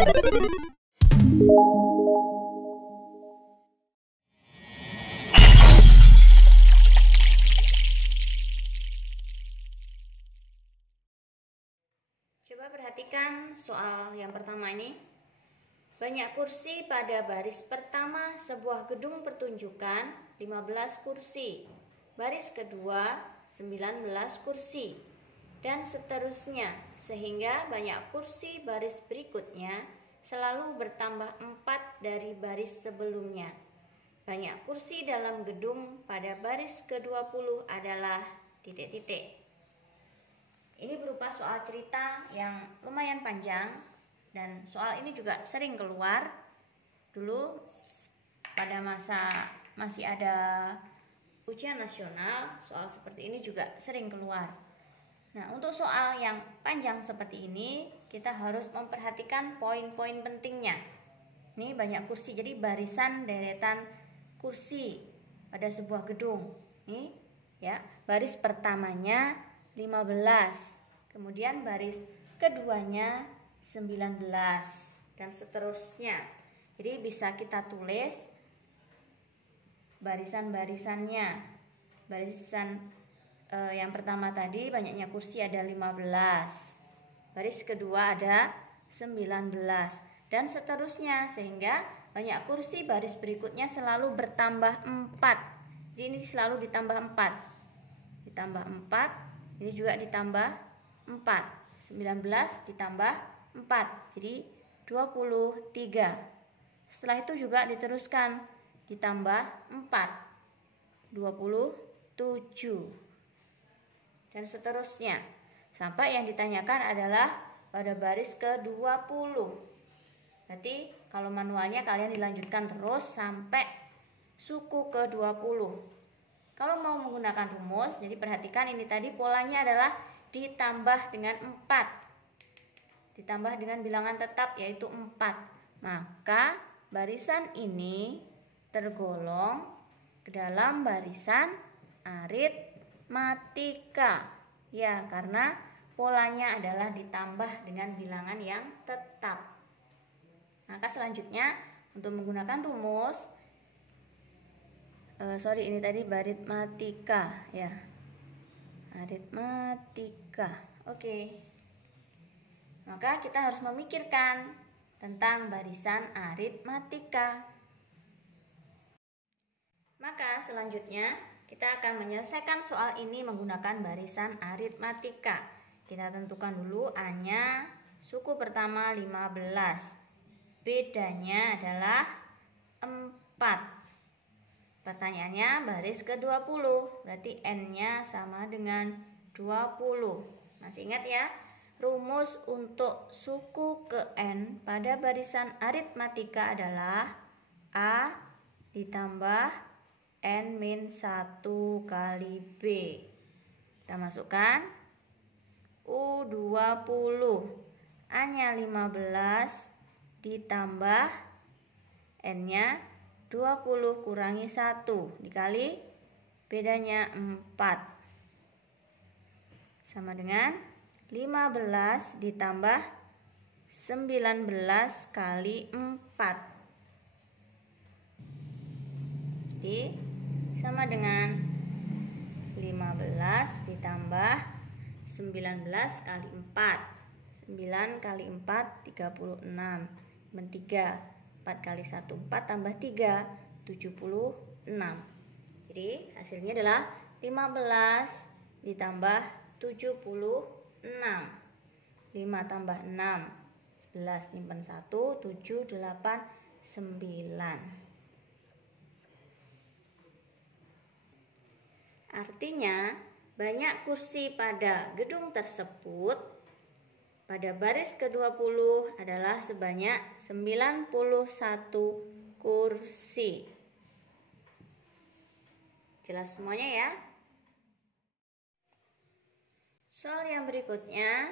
Coba perhatikan soal yang pertama ini. Banyak kursi pada baris pertama sebuah gedung pertunjukan 15 kursi. Baris kedua 19 kursi. Dan seterusnya, sehingga banyak kursi baris berikutnya selalu bertambah 4 dari baris sebelumnya. Banyak kursi dalam gedung pada baris ke-20 adalah titik-titik. Ini berupa soal cerita yang lumayan panjang dan soal ini juga sering keluar. Dulu pada masa masih ada ujian nasional, soal seperti ini juga sering keluar. Nah, untuk soal yang panjang seperti ini, kita harus memperhatikan poin-poin pentingnya. Ini banyak kursi, jadi barisan deretan kursi pada sebuah gedung. Nih, ya, baris pertamanya 15, kemudian baris keduanya 19 dan seterusnya. Jadi bisa kita tulis barisan-barisannya. Barisan yang pertama tadi banyaknya kursi ada 15. Baris kedua ada 19 dan seterusnya, sehingga banyak kursi baris berikutnya selalu bertambah 4. Jadi ini selalu ditambah 4. Ditambah 4. Ini juga ditambah 4, 19 ditambah 4, jadi 23. Setelah itu juga diteruskan, ditambah 4, 27. Dan seterusnya. Sampai yang ditanyakan adalah pada baris ke-20. Berarti kalau manualnya kalian dilanjutkan terus sampai suku ke-20. Kalau mau menggunakan rumus, jadi perhatikan ini tadi polanya adalah ditambah dengan 4. Ditambah dengan bilangan tetap yaitu 4. Maka barisan ini tergolong ke dalam barisan aritmatika. Ya, karena polanya adalah ditambah dengan bilangan yang tetap. Maka selanjutnya untuk menggunakan rumus, ini tadi aritmatika ya, aritmatika. Oke. Maka kita harus memikirkan tentang barisan aritmatika. Maka selanjutnya kita akan menyelesaikan soal ini menggunakan barisan aritmatika. Kita tentukan dulu A-nya suku pertama 15. Bedanya adalah 4. Pertanyaannya baris ke-20, berarti N-nya sama dengan 20. Masih ingat ya? Rumus untuk suku ke N pada barisan aritmatika adalah A ditambah N-1 kali B. Kita masukkan U20. A-nya 15 ditambah N-nya 20 kurangi 1 dikali bedanya 4 sama dengan 15 ditambah 19 kali 4. Jadi sama dengan 15 ditambah 19 kali 4. 9 kali 4 36. 3 4 kali 1 4 tambah 3 76. Jadi hasilnya adalah 15 ditambah 76. 5 tambah 6 11 nyimpen 1 7 8 9. Artinya banyak kursi pada gedung tersebut pada baris ke-20 adalah sebanyak 91 kursi. Jelas semuanya ya? Soal yang berikutnya,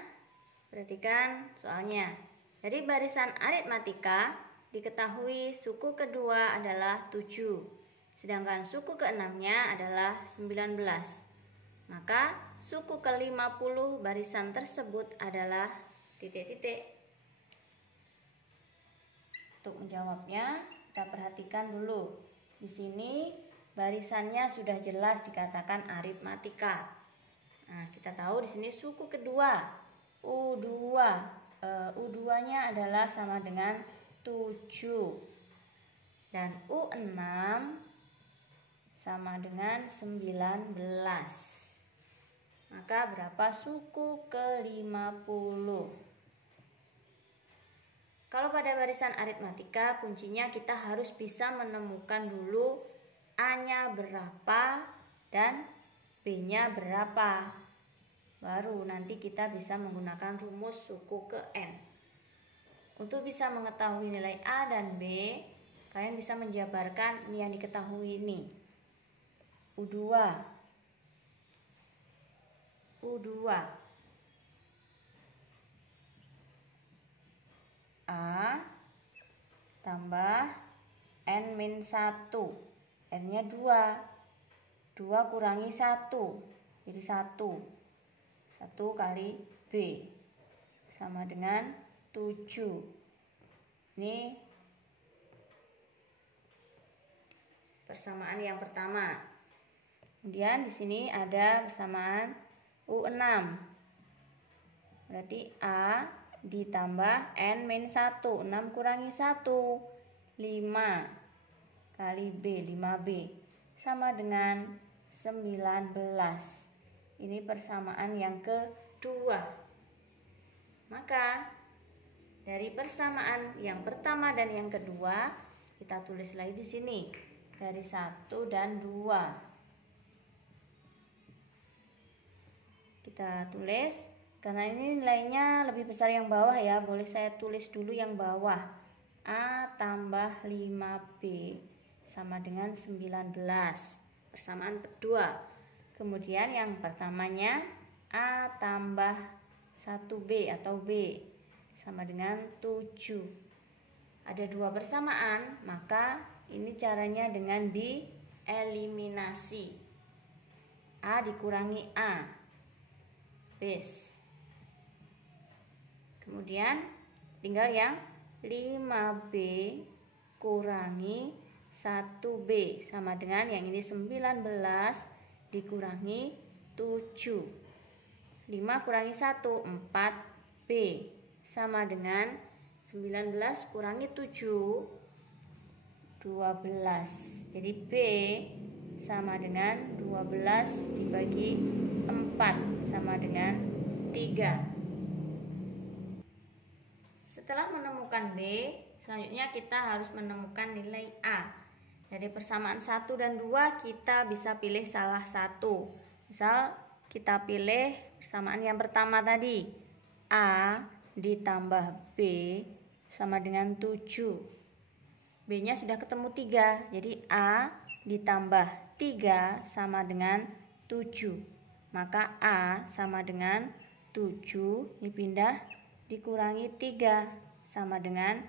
perhatikan soalnya. Dari barisan aritmatika diketahui suku kedua adalah 7, sedangkan suku ke-6-nya adalah 19. Maka suku ke-50 barisan tersebut adalah titik-titik. Untuk menjawabnya, kita perhatikan dulu. Di sini barisannya sudah jelas dikatakan aritmatika. Nah, kita tahu di sini suku kedua U2. U2-nya adalah sama dengan 7. Dan U6 sama dengan 19. Maka berapa suku ke-50? Kalau pada barisan aritmatika, kuncinya kita harus bisa menemukan dulu A-nya berapa dan B-nya berapa. Baru nanti kita bisa menggunakan rumus suku ke N. Untuk bisa mengetahui nilai A dan B, kalian bisa menjabarkan ini yang diketahui ini. U2 A tambah N-1. N-nya 2. 2 kurangi 1. Jadi 1. 1 kali B sama dengan 7. Ini persamaan yang pertama. Kemudian di sini ada persamaan U6. Berarti A ditambah N-1. 6 kurangi 1. 5 kali B, 5B. Sama dengan 19. Ini persamaan yang kedua. Maka dari persamaan yang pertama dan yang kedua, kita tulis lagi di sini. Dari 1 dan 2. Kita tulis, karena ini nilainya lebih besar yang bawah ya, boleh saya tulis dulu yang bawah. A tambah 5B sama dengan 19. Persamaan kedua. Kemudian yang pertamanya A tambah 1B atau B sama dengan 7. Ada 2 persamaan, maka ini caranya dengan dieliminasi. A dikurangi A. Base. Kemudian tinggal yang 5B kurangi 1B sama dengan yang ini 19 dikurangi 7. 5 kurangi 1 4B sama dengan 19 kurangi 7 12. Jadi B sama dengan 12 dibagi 4 sama dengan 3. Setelah menemukan B, selanjutnya kita harus menemukan nilai A. Dari persamaan 1 dan 2 kita bisa pilih salah satu. Misal kita pilih persamaan yang pertama tadi, A ditambah B sama dengan 7. B-nya sudah ketemu 3, jadi A ditambah 3 sama dengan 7. Maka A sama dengan 7, ini pindah dikurangi 3 sama dengan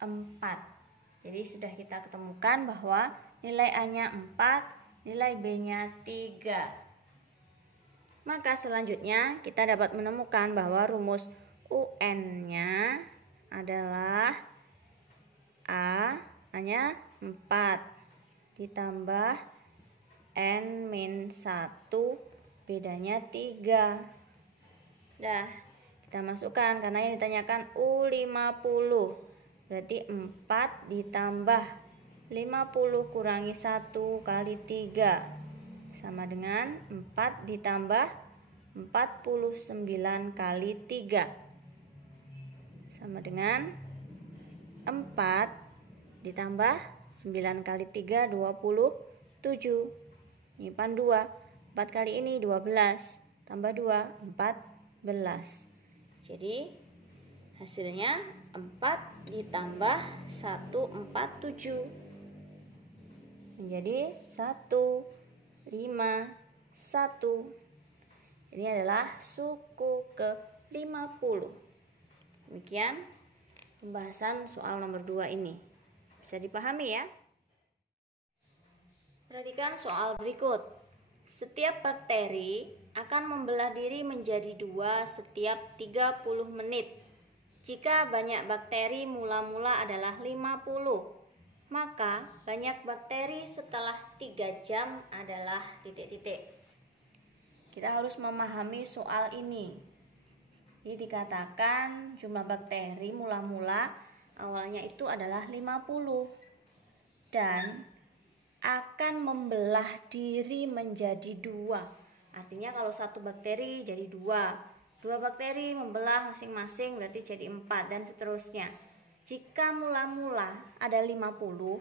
4. Jadi sudah kita ketemukan bahwa nilai A-nya 4, nilai B-nya 3. Maka selanjutnya kita dapat menemukan bahwa rumus UN-nya adalah A-nya 4 ditambah N-1, bedanya 3. Nah, kita masukkan karena yang ditanyakan U50. Berarti 4 ditambah 50 kurangi 1 kali 3 sama dengan 4 ditambah 49 kali 3 sama dengan 4 ditambah 9 kali 3 27. Ini pan 2. 4 kali ini 12 tambah 2 14. Jadi hasilnya 4 ditambah 147 menjadi 151. Ini adalah suku ke-50. Demikian pembahasan soal nomor 2 ini. Bisa dipahami ya? Perhatikan soal berikut. Setiap bakteri akan membelah diri menjadi 2 setiap 30 menit. Jika banyak bakteri mula-mula adalah 50, maka banyak bakteri setelah 3 jam adalah titik-titik. Kita harus memahami soal ini. Ini dikatakan jumlah bakteri mula-mula awalnya itu adalah 50 dan akan membelah diri menjadi 2. Artinya kalau satu bakteri jadi 2. 2 bakteri membelah masing-masing berarti jadi 4 dan seterusnya. Jika mula-mula ada 50,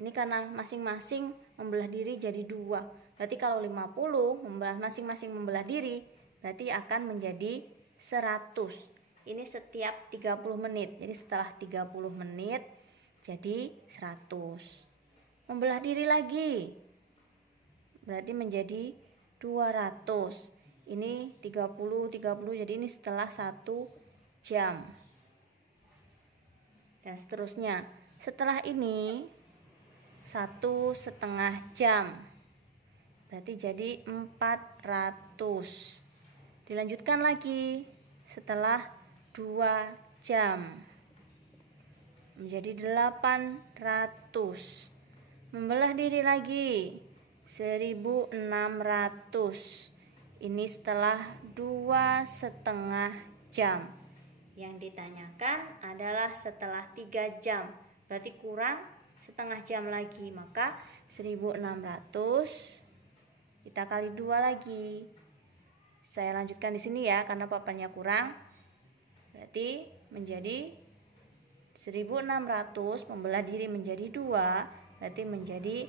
ini karena masing-masing membelah diri jadi 2. Berarti kalau 50 masing-masing membelah diri, berarti akan menjadi 100. Ini setiap 30 menit. Jadi setelah 30 menit jadi 100. Membelah diri lagi. Berarti menjadi 200. Ini 30 jadi ini setelah 1 jam. Dan seterusnya. Setelah ini 1,5 jam. Berarti jadi 400. Dilanjutkan lagi setelah 2 jam. Menjadi 800. Membelah diri lagi 1.600. Ini setelah 2,5 jam. Yang ditanyakan adalah setelah 3 jam. Berarti kurang setengah jam lagi. Maka 1.600 kita kali 2 lagi. Saya lanjutkan di sini ya karena papannya kurang. Berarti menjadi 1.600 membelah diri menjadi 2. Berarti menjadi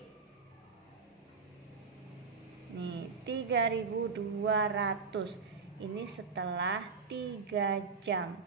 3.200. Ini setelah 3 jam.